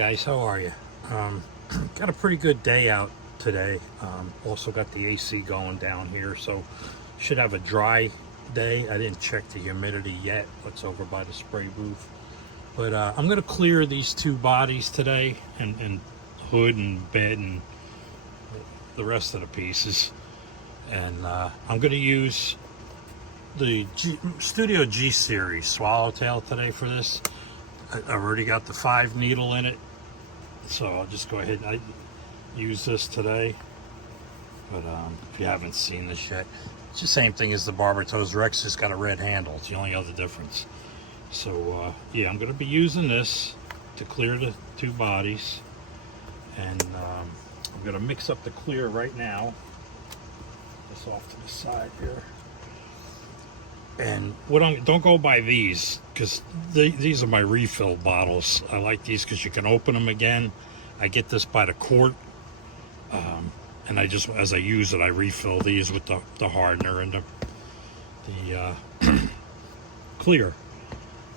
guys, how are you? Got a pretty good day out today. Also got the AC going down here, so should have a dry day. I didn't check the humidity yet. What's over by the spray booth, but I'm gonna clear these two bodies today, and hood and bed and the rest of the pieces. And I'm gonna use the Studio G series Swallowtail today for this. I already got the 5 needle in it, so I'll just go ahead and use this today. But if you haven't seen this yet, it's the same thing as the Barber Toes Rex, just got a red handle. It's the only other difference. So yeah, I'm going to be using this to clear the two bodies, and I'm going to mix up the clear right now. This off to the side here. And don't go by these, because these are my refill bottles. I like these because you can open them again. I get this by the quart, and I just, as I use it, I refill these with the hardener and the clear.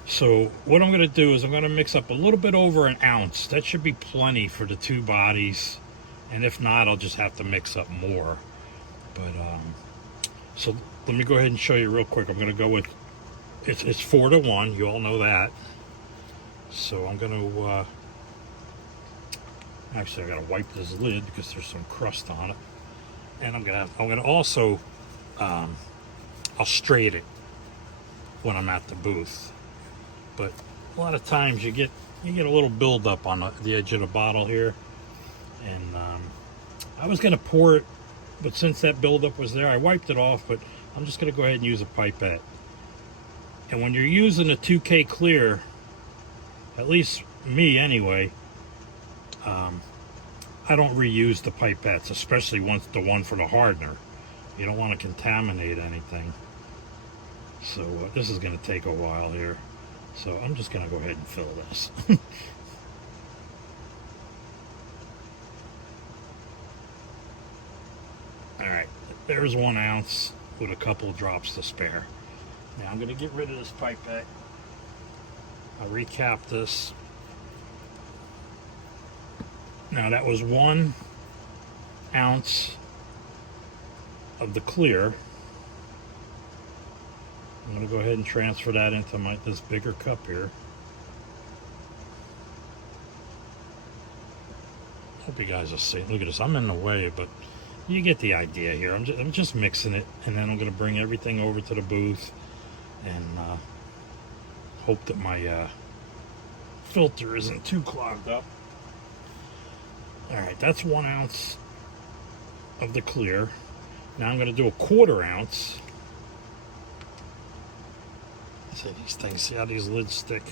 So what I'm going to do is I'm going to mix up a little bit over an ounce. That should be plenty for the two bodies, and if not, I'll just have to mix up more. But so let me go ahead and show you real quick. I'm going to go with, it's 4 to 1. You all know that. So I'm going to, actually I got to wipe this lid because there's some crust on it. And I'm going to also, I'll straight it when I'm at the booth. But a lot of times you get a little buildup on the edge of the bottle here. And I was going to pour it, but since that buildup was there, I wiped it off, but I'm just going to go ahead and use a pipette. And when you're using a 2K clear, at least me anyway, I don't reuse the pipettes, especially once the one for the hardener. You don't want to contaminate anything. So this is going to take a while here. So I'm just going to go ahead and fill this. All right, there's 1 ounce with a couple of drops to spare. Now I'm going to get rid of this pipette. I'll recap this. Now that was 1 ounce of the clear. I'm going to go ahead and transfer that into this bigger cup here. Hope you guys will see. Look at this. I'm in the way, but you get the idea here. I'm just mixing it, and then I'm going to bring everything over to the booth and hope that my filter isn't too clogged up. All right, that's 1 ounce of the clear. Now I'm going to do a 1/4 ounce. See these things, see how these lids stick?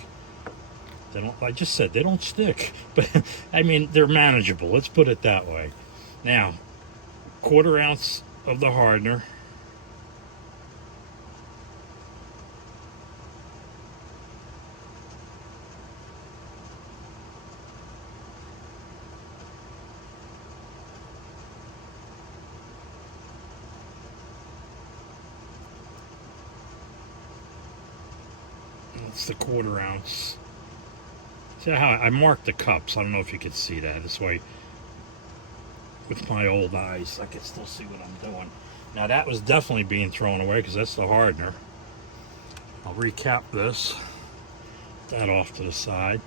They don't, I just said they don't stick, but I mean, they're manageable. Let's put it that way. Now, 1/4 ounce of the hardener. That's the 1/4 ounce. See how I marked the cups? I don't know if you can see that. This way, with my old eyes, I can still see what I'm doing. Now that was definitely being thrown away because that's the hardener. I'll recap this. Put that off to the side.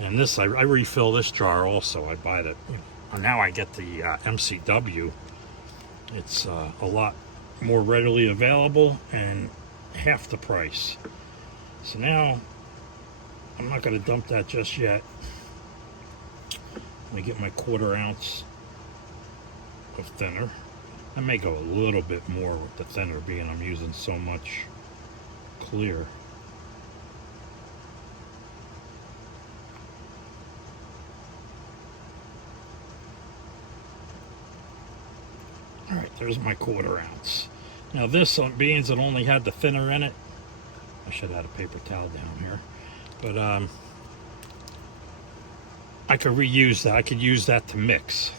And this, I refill this jar also. I buy that. Now I get the MCW. It's a lot more readily available and half the price. So now, I'm not going to dump that just yet. Let me get my 1/4 ounce of thinner. I may go a little bit more with the thinner, being I'm using so much clear. All right, there's my 1/4 ounce. Now this, being it only had the thinner in it, I should have had a paper towel down here, but I could reuse that. I could use that to mix.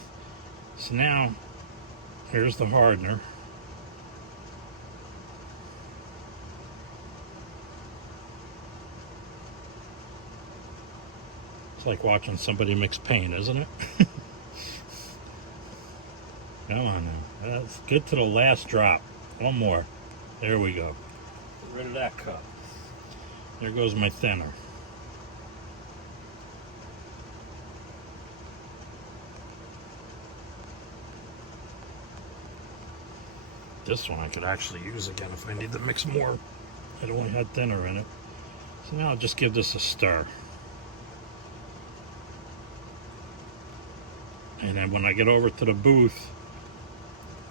So now, here's the hardener. It's like watching somebody mix paint, isn't it? Come on now. Let's get to the last drop. One more. There we go. Get rid of that cup. There goes my thinner. This one I could actually use again if I need to mix more. It only had thinner in it. So now I'll just give this a stir. And then when I get over to the booth,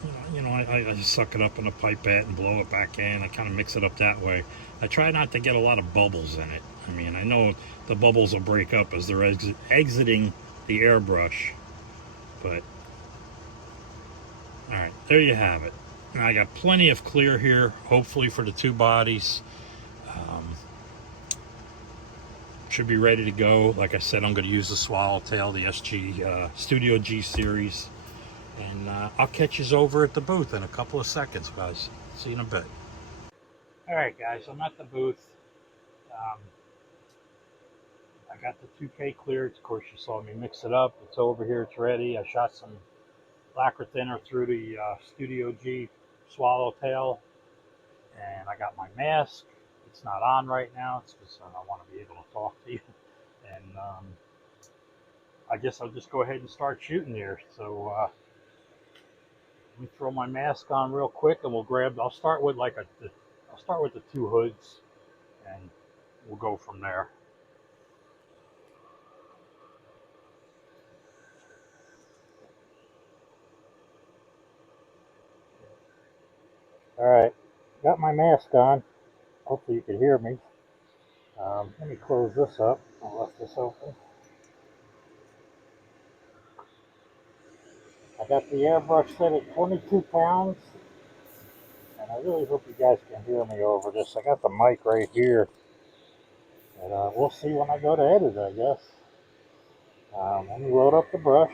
I suck it up in a pipette and blow it back in. I kind of mix it up that way. I try not to get a lot of bubbles in it. I mean, I know the bubbles will break up as they're exiting the airbrush. But, alright, there you have it. Now I got plenty of clear here, hopefully for the two bodies. Should be ready to go. Like I said, I'm going to use the Swallowtail, the SG Studio G series. And I'll catch you over at the booth in a couple of seconds, guys. See you in a bit. Alright, guys, I'm at the booth. I got the 2K cleared. Of course, you saw me mix it up. It's over here. It's ready. I shot some lacquer thinner through the Studio G Swallowtail. And I got my mask. It's not on right now. It's because I want to be able to talk to you. And I guess I'll just go ahead and start shooting here. So let me throw my mask on real quick, and we'll grab. I'll start with I'll start with the two hoods, and we'll go from there. All right, got my mask on. Hopefully you can hear me. Let me close this up. I left this open. I got the airbrush set at 22 pounds, and I really hope you guys can hear me over this. I got the mic right here, and we'll see when I go to edit, I guess. Let me load up the brush,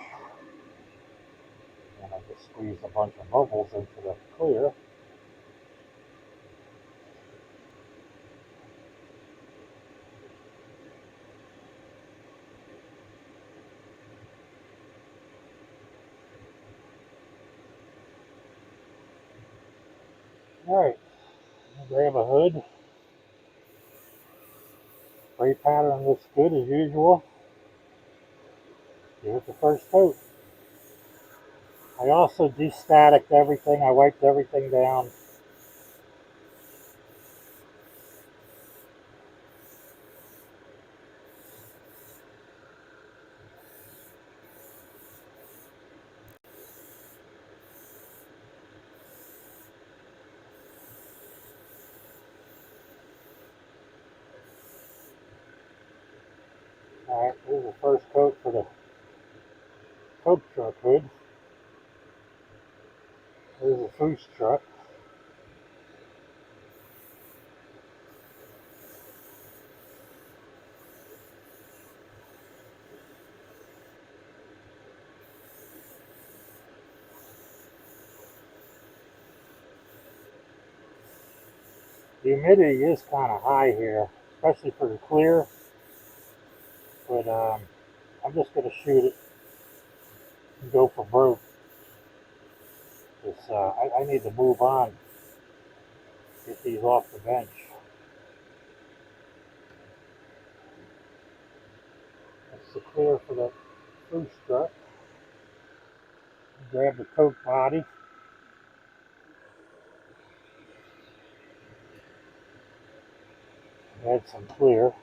and I just squeeze a bunch of bubbles into the clear. All right, grab a hood. Spray pattern looks good as usual. Give it the first coat. I also destaticked everything. I wiped everything down. All right, here's the first coat for the Coke truck hood. Here's the food truck. The humidity is kind of high here, especially for the clear, but I'm just going to shoot it and go for broke. I need to move on, get these off the bench. That's the clear for the food truck. Grab the Coke body. Add some clear.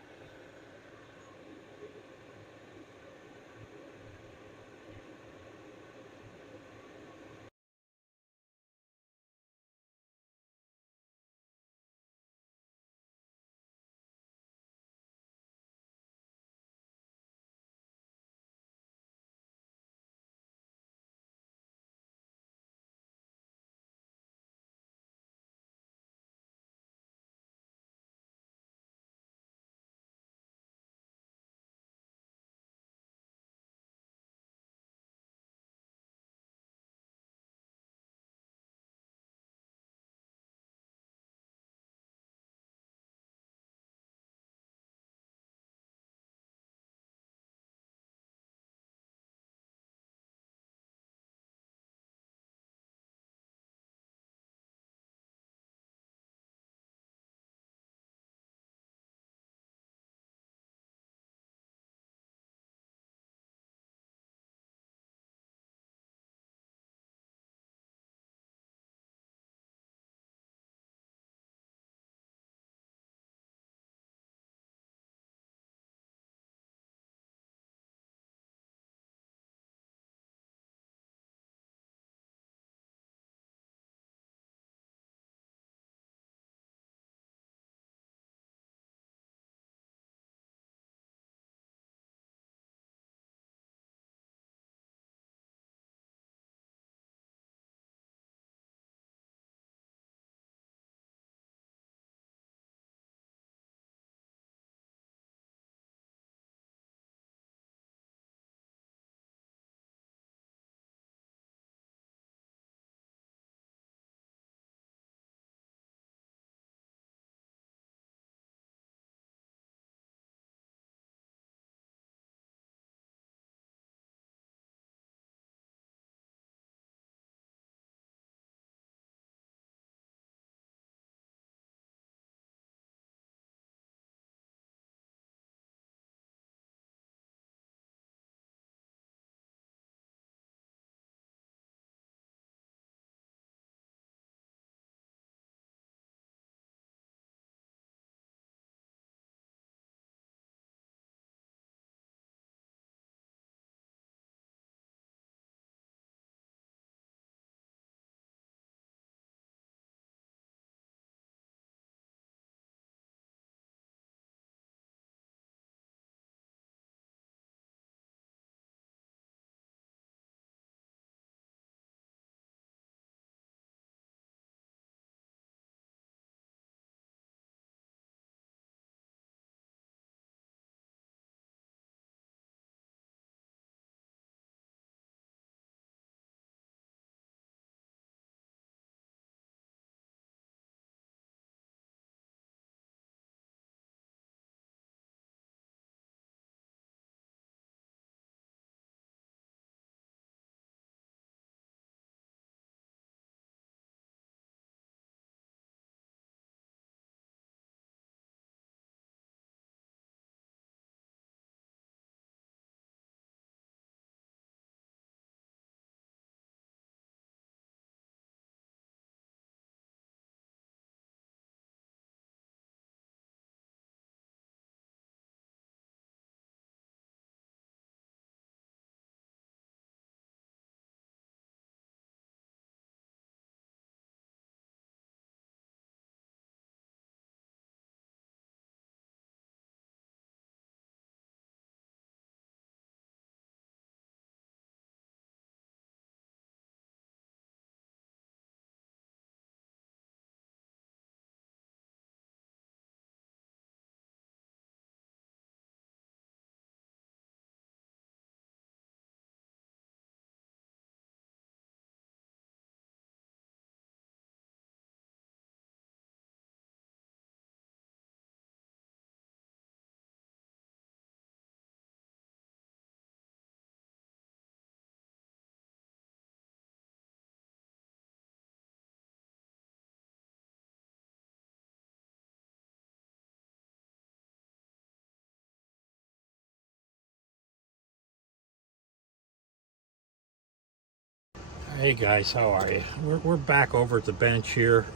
Hey guys, how are you? We're back over at the bench here.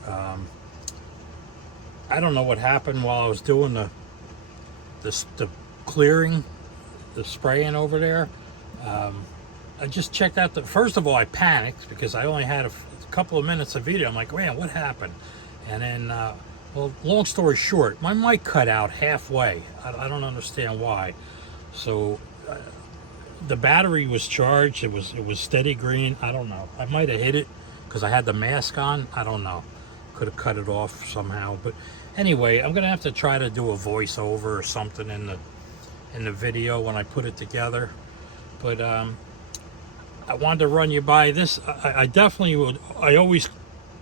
I don't know what happened while I was doing the clearing, the spraying over there. I just checked out first of all, I panicked because I only had a couple of minutes of video. I'm like, man, what happened? And then, well, long story short, my mic cut out halfway. I don't understand why. So the battery was charged. It was steady green. I don't know. I might have hit it because I had the mask on. I don't know. Could have cut it off somehow. But anyway, I'm gonna have to try to do a voiceover or something in the video when I put it together. But I wanted to run you by this. I definitely would. I always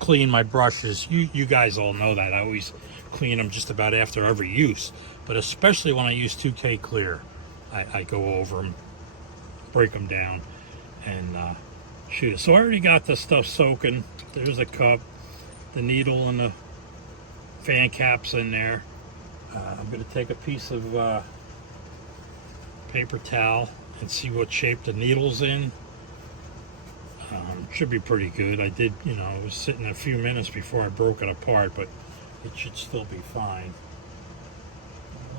clean my brushes. You guys all know that. I always clean them just about after every use. But especially when I use 2K clear, I go over them, break them down, and shoot it. So I already got the stuff soaking. There's a cup, the needle, and the fan caps in there. I'm going to take a piece of paper towel and see what shape the needle's in. Should be pretty good. I did, it was sitting a few minutes before I broke it apart, but it should still be fine.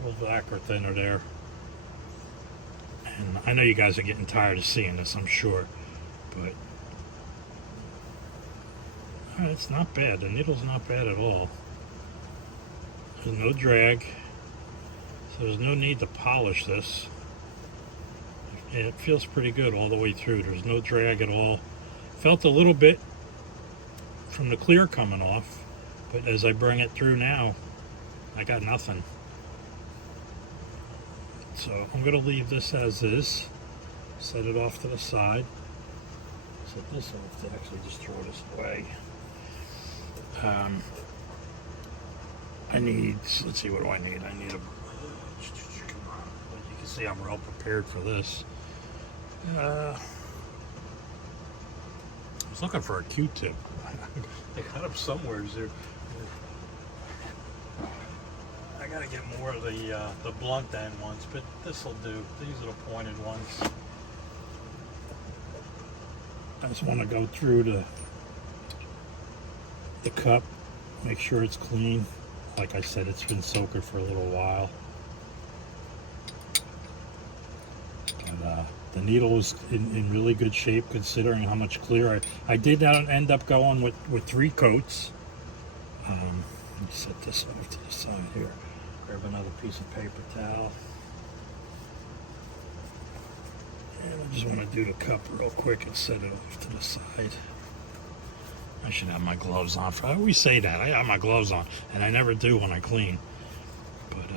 A little lacquer thinner there. And I know you guys are getting tired of seeing this, I'm sure, but it's not bad. The needle's not bad at all. There's no drag, so there's no need to polish this. Yeah, it feels pretty good all the way through. There's no drag at all. Felt a little bit from the clear coming off, but as I bring it through now, I got nothing. So I'm going to leave this as is, set it off to the side, set this off to actually just throw this away. I need, let's see, what do I need? I need a, you can see I'm well prepared for this. I was looking for a Q-tip. I got them somewhere. I gotta get more of the blunt end ones, but this will do. These are the pointed ones. I just want to go through the cup, make sure it's clean. Like I said, it's been soaking for a little while. And the needle is in really good shape considering how much clear I did end up going with 3 coats. Let me set this off to the side here. Grab another piece of paper towel. And I just want to do the cup real quick and set it off to the side. I should have my gloves on. I always say that. I have my gloves on, and I never do when I clean. But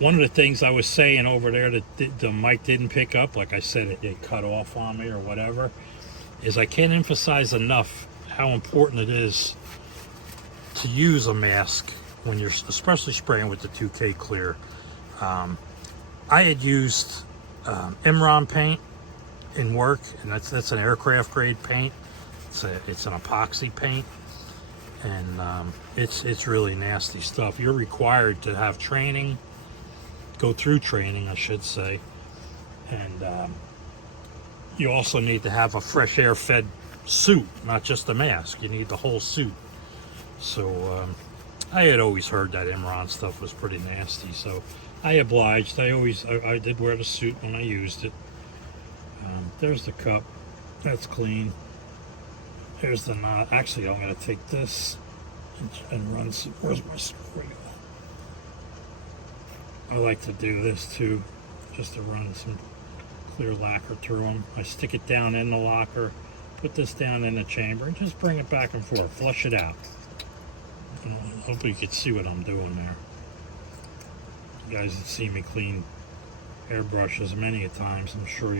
one of the things I was saying over there that the mic didn't pick up, like I said, it cut off on me or whatever, is I can't emphasize enough how important it is to use a mask when you're especially spraying with the 2K clear. I had used Imron paint in work, and that's an aircraft grade paint. It's an epoxy paint, and it's really nasty stuff. You're required to have training, go through training, I should say, and you also need to have a fresh air fed suit, not just a mask. You need the whole suit. So I had always heard that Imron stuff was pretty nasty, so I obliged. I did wear the suit when I used it. There's the cup. That's clean. There's the knot. Actually, I'm going to take this and run some. Where's my screw? I like to do this too, just to run some clear lacquer through them. I stick it down in the locker, put this down in the chamber, and just bring it back and forth. Flush it out. Hopefully you can see what I'm doing there. You guys have seen me clean airbrushes many a times. I'm sure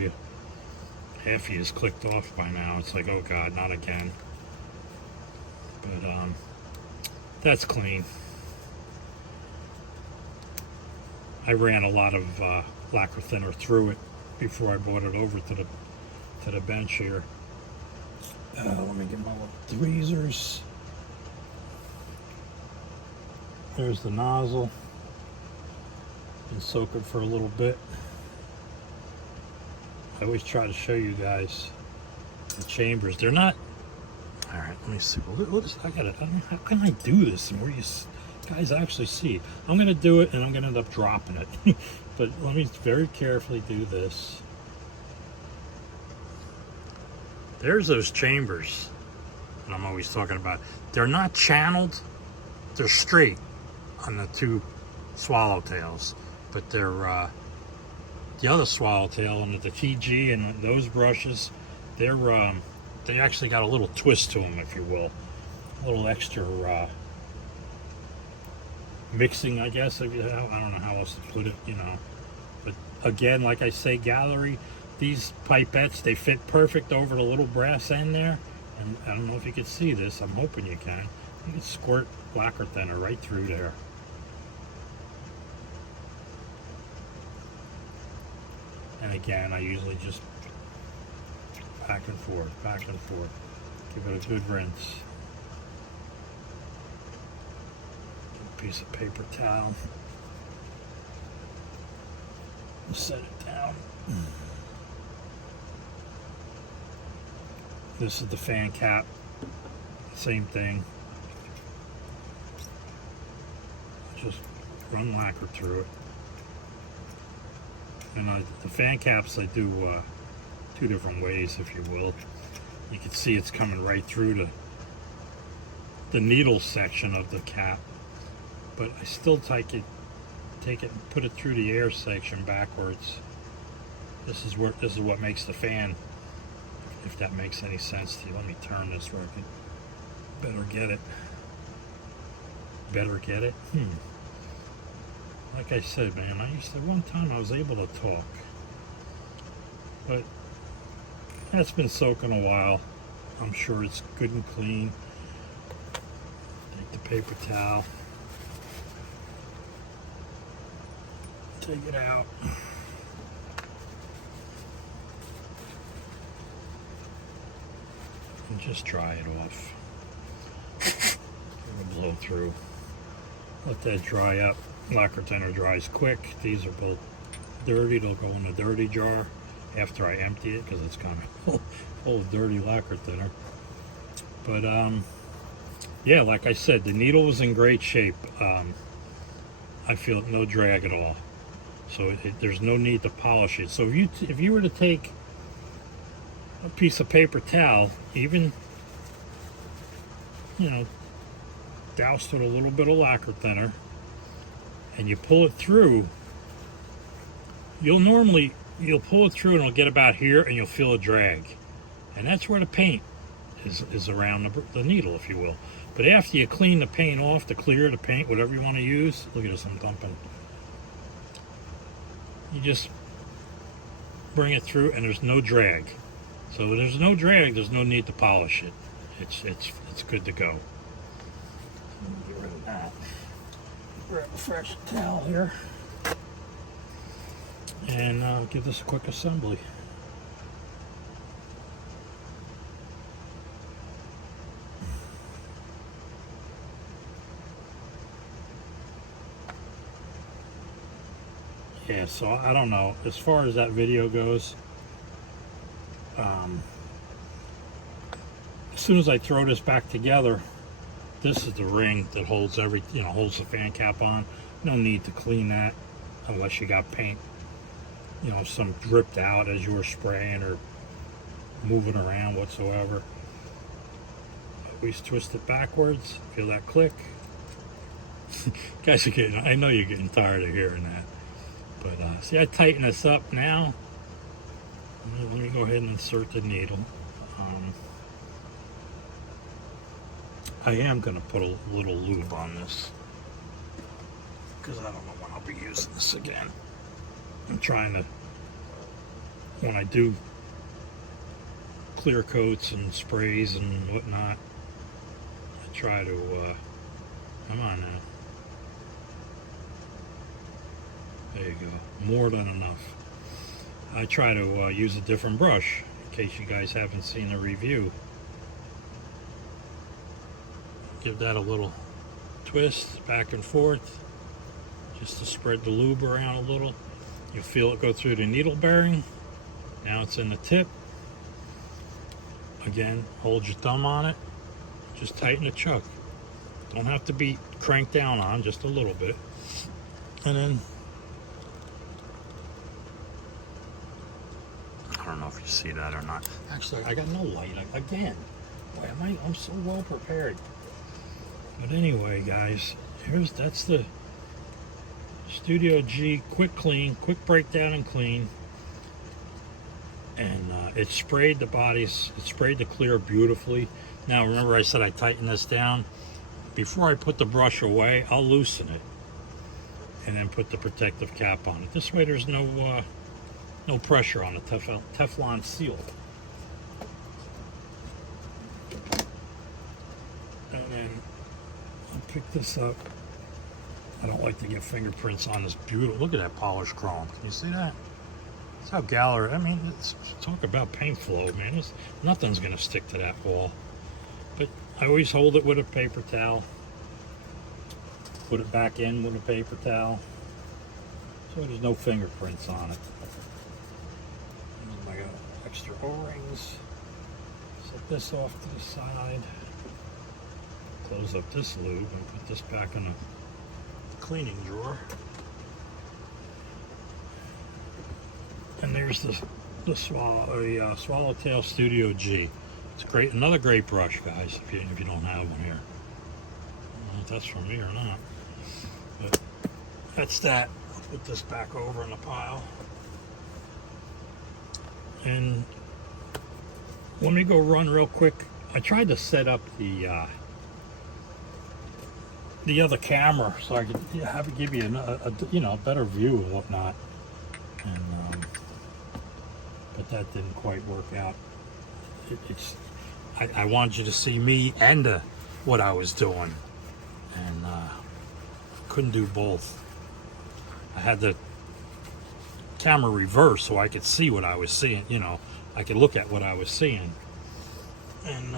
half of you has clicked off by now. It's like, oh God, not again. But that's clean. I ran a lot of lacquer thinner through it before I brought it over to the bench here. Let me get my little tweezers. There's the nozzle. And soak it for a little bit. I always try to show you guys the chambers. They're not. All right, let me see. What is? I don't know. How can I do this and where you guys actually see? I'm gonna do it, and I'm gonna end up dropping it. But let me very carefully do this. There's those chambers that I'm always talking about. They're not channeled. They're straight on the two swallowtails, but they're the other swallowtail and the TG and those brushes, they're they actually got a little twist to them, if you will, a little extra mixing, I guess. I don't know how else to put it, you know. But again, like I say, Gaahleri, these pipettes, they fit perfect over the little brass end there. And I don't know if you can see this. I'm hoping you can. You can squirt lacquer thinner right through there. And again, I usually just back and forth, back and forth. Give it a good rinse. Get a piece of paper towel. Set it down. This is the fan cap. Same thing. Just run lacquer through it. And the fan caps, I do two different ways, if you will. You can see it's coming right through the needle section of the cap, but I still take it and put it through the air section backwards. This is what makes the fan, if that makes any sense to you. Let me turn this where I can better get it. Better get it? Like I said, man, one time I was able to talk, but that's been soaking a while. I'm sure it's good and clean. Take the paper towel, take it out. And just dry it off. Give it a blow through. Let that dry up. Lacquer thinner dries quick. These are both dirty. They'll go in the dirty jar after I empty it because it's kind of full of dirty lacquer thinner. But yeah, like I said, the needle was in great shape. I feel no drag at all. So there's no need to polish it. So if you were to take a piece of paper towel, even, you know, doused with a little bit of lacquer thinner, and you pull it through, you'll pull it through and it'll get about here and you'll feel a drag. And that's where the paint is around the needle, if you will. But after you clean the paint off, to clear the paint, whatever you want to use, look at this, I'm dumping. You just bring it through and there's no drag. So when there's no drag, there's no need to polish it. It's good to go. Get rid of that. Grab a fresh towel here and give this a quick assembly. Yeah, so I don't know, as far as that video goes, as soon as I throw this back together, this is the ring that holds holds the fan cap on. No need to clean that unless you got paint, some dripped out as you were spraying or moving around whatsoever. Always twist it backwards. Feel that click? Guys are I know you're getting tired of hearing that. But see, I tighten this up now. Let me go ahead and insert the needle. I am going to put a little lube on this because I don't know when I'll be using this again. I'm trying to, when I do clear coats and sprays and whatnot, I try to, come on now. There you go, more than enough. I try to use a different brush in case you guys haven't seen the review. Give that a little twist back and forth just to spread the lube around a little. You feel it go through the needle bearing. Now it's in the tip. Again, hold your thumb on it, just tighten the chuck. Don't have to be cranked down on, just a little bit. And then, I don't know if you see that or not. Actually, I got no light. Again, boy, I'm so well prepared. But anyway, guys, that's the Studio G quick clean, quick breakdown and clean. And it sprayed the bodies, it sprayed the clear beautifully. Now remember I said I tightened this down. Before I put the brush away, I'll loosen it and then put the protective cap on it. This way there's no pressure on the Teflon seal. And then I'll pick this up. I don't like to get fingerprints on this beautiful, look at that polished chrome. Can you see that? That's how Gaahleri, I mean, talk about paint flow, man. Nothing's gonna stick to that wall. But I always hold it with a paper towel. Put it back in with a paper towel. So there's no fingerprints on it. And I got extra O-rings. Set this off to the side. Close up this lube and put this back in the cleaning drawer. And there's the Swallowtail Studio G. It's great, another great brush, guys. If you don't have one here, I don't know if that's from me or not. But that's that. I'll put this back over in the pile. And let me go run real quick. I tried to set up the other camera so I could give you a better view and whatnot. And but that didn't quite work out. I wanted you to see me and what I was doing, and couldn't do both. I had the camera reversed so I could see what I was seeing. You know, I could look at what I was seeing, and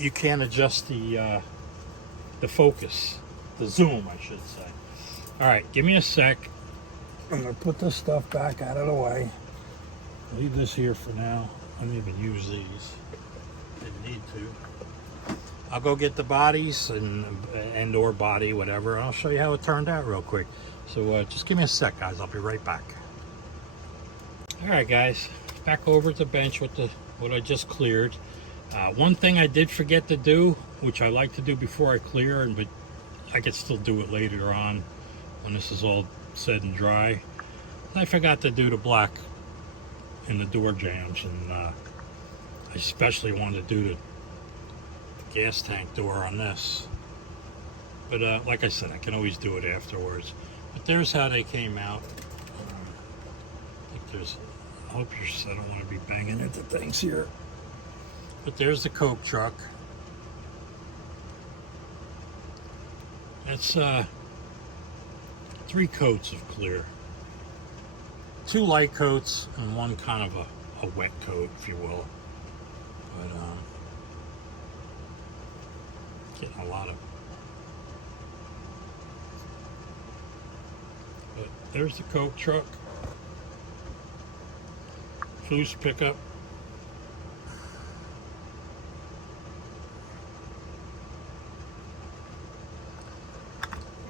you can't adjust the focus, the zoom, I should say. All right, give me a sec. I'm gonna put this stuff back out of the way. Leave this here for now. I didn't even use these. Didn't need to. I'll go get the bodies and or body, whatever. I'll show you how it turned out real quick. So just give me a sec, guys. I'll be right back. All right, guys. Back over at the bench with what I just cleared. One thing I did forget to do, which I like to do before I clear, but I could still do it later on when this is all said and dry. I forgot to do the black in the door jambs, and I especially wanted to do the gas tank door on this. But like I said, I can always do it afterwards. But there's how they came out. I hope I don't want to be banging into things here. But there's the Coke truck. That's 3 coats of clear. 2 light coats and 1 kind of a wet coat, if you will. But getting a lot of. But there's the Coke truck. Foose pickup.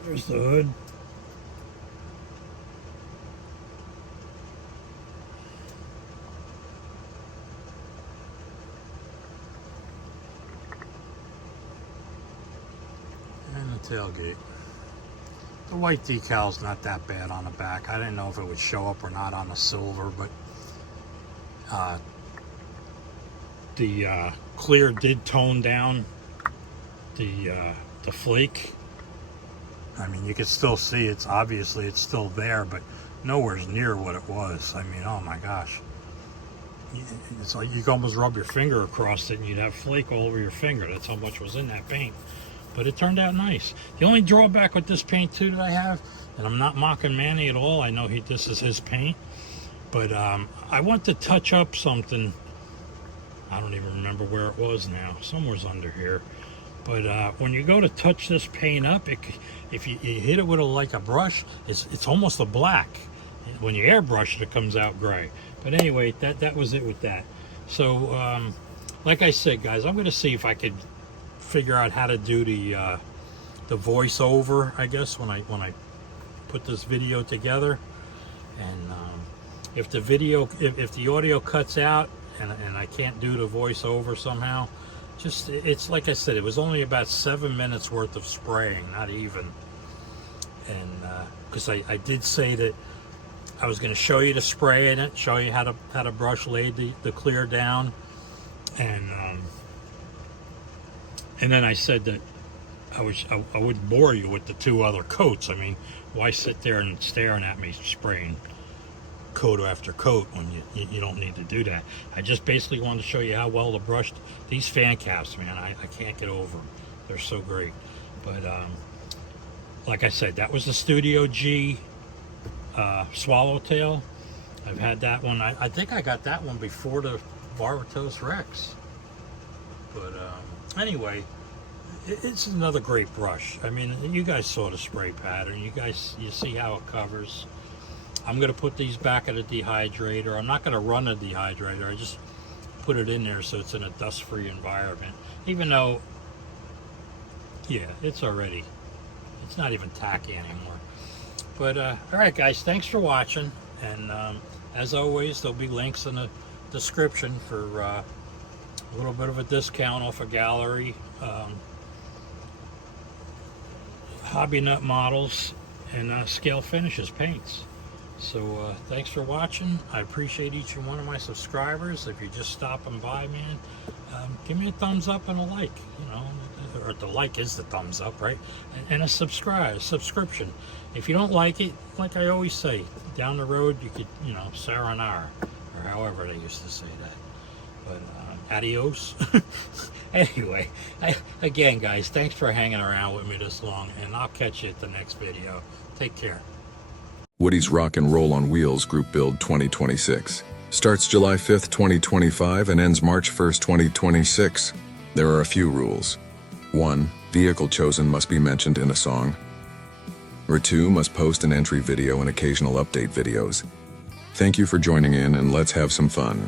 There's the hood. And the tailgate. The white decal's not that bad on the back. I didn't know if it would show up or not on the silver, but the clear did tone down the flake. I mean, you can still see it's still there, but nowhere's near what it was. I mean, oh my gosh. It's like you could almost rub your finger across it and you'd have flake all over your finger. That's how much was in that paint. But it turned out nice. The only drawback with this paint too that I have, and I'm not mocking Manny at all, I know this is his paint, but I want to touch up something. I don't even remember where it was now. Somewhere's under here. But when you go to touch this paint up, if you hit it with like a brush, it's almost a black. When you airbrush it, it comes out gray. But anyway, that was it with that. So, like I said, guys, I'm going to see if I could figure out how to do the voiceover, I guess, when I put this video together. And if the video, if the audio cuts out and I can't do the voiceover somehow, just, it's like I said, it was only about 7 minutes worth of spraying, not even. And because I did say that I was going to show you the spray in it, show you how to brush lay the clear down, and then I said that I wouldn't bore you with the 2 other coats. I mean, why sit there and staring at me spraying coat after coat when you don't need to do that. I just basically wanted to show you how well the brush, these fan caps, man, I can't get over them. They're so great. But like I said, that was the Studio G Swallowtail. I've had that one. I think I got that one before the Varvatos Rex. But anyway, it's another great brush. I mean, you guys saw the spray pattern. You see how it covers. I'm going to put these back at a dehydrator. I'm not going to run a dehydrator. I just put it in there so it's in a dust-free environment. Even though, yeah, it's not even tacky anymore. But all right, guys, thanks for watching. And as always, there'll be links in the description for a little bit of a discount off of Gaahleri, Hobby Nut models, and Scalefinishes paints. So thanks for watching. I appreciate each and one of my subscribers. If you're just stopping by, man, give me a thumbs up and a like, or the like is the thumbs up, right? And a subscription. If you don't like it, like I always say, down the road you could, sayonara, or however they used to say that. But adios. Anyway, again, guys, thanks for hanging around with me this long, and I'll catch you at the next video. Take care. Woody's Rock and Roll on Wheels Group Build 2026 starts July 5th, 2025 and ends March 1st, 2026. There are a few rules. 1. Vehicle chosen must be mentioned in a song. 2. Must post an entry video and occasional update videos. Thank you for joining in, and let's have some fun.